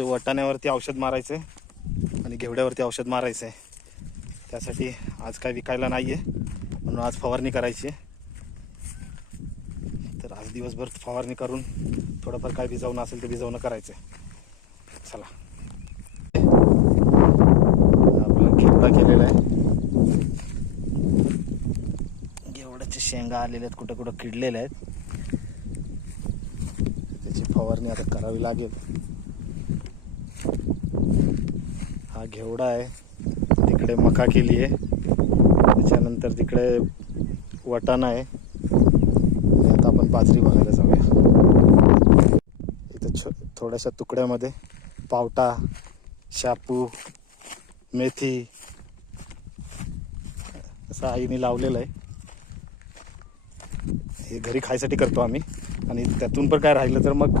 वटाण्यावरती औषध मारायचं आहे आणि घेवड्यावरती औषध मारायचं आहे त्यासाठी आज काय विकायला नाही आहे म्हणून आज फवारणी करायची आहे. तर आज दिवसभर फवारणी करून थोडंफार काय भिजवणं असेल ते भिजवणं करायचं आहे चला. आपला घेवडा केलेला आहे. घेवड्याचे शेंगा आलेले आहेत कुठं कुठं किडलेले आहेत. त्याची फवारणी आता करावी लागेल. हा घेवडा आहे. तिकडे मका केली आहे. त्याच्यानंतर तिकडे वटाणा आहे. आता आपण बाजरी बघायला जाऊया. इथं छो थोड्याशा तुकड्यामध्ये पावटा शापू मेथी असं आईने लावलेलं आहे. हे घरी खायसाठी करतो आम्ही. आणि त्यातून पण काय राहिलं तर मग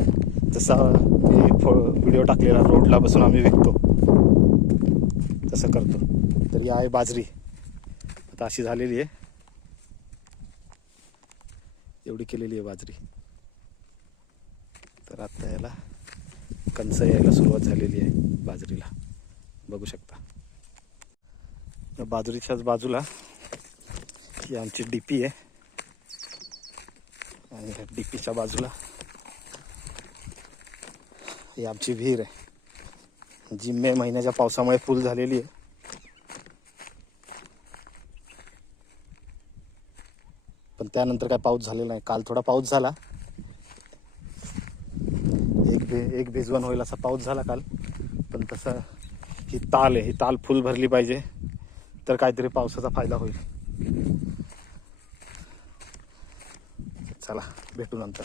जसा मी व्हिडिओ टाकलेला रोडला बसून आम्ही विकतो. तसं करतो. तर ही आहे बाजरी. आता अशी झालेली आहे. एवढी केलेली आहे बाजरी. तर आता याला कंच यायला सुरुवात झालेली आहे बाजरीला. बघू शकता. बाजरीच्याच बाजूला ही आमची डीपी आहे. आणि ह्या डीपीच्या बाजूला ही आमची विहीर आहे. जी मे महिन्याच्या पावसामुळे फुल झालेली आहे. पण त्यानंतर काय पाऊस झालेला नाही. काल थोडा पाऊस झाला. एक भे एक भेजवण होईल असा पाऊस झाला काल. पण तसं ही ताल आहे. ही ताल फुल भरली पाहिजे. तर काहीतरी पावसाचा फायदा होईल. चला भेटू नंतर.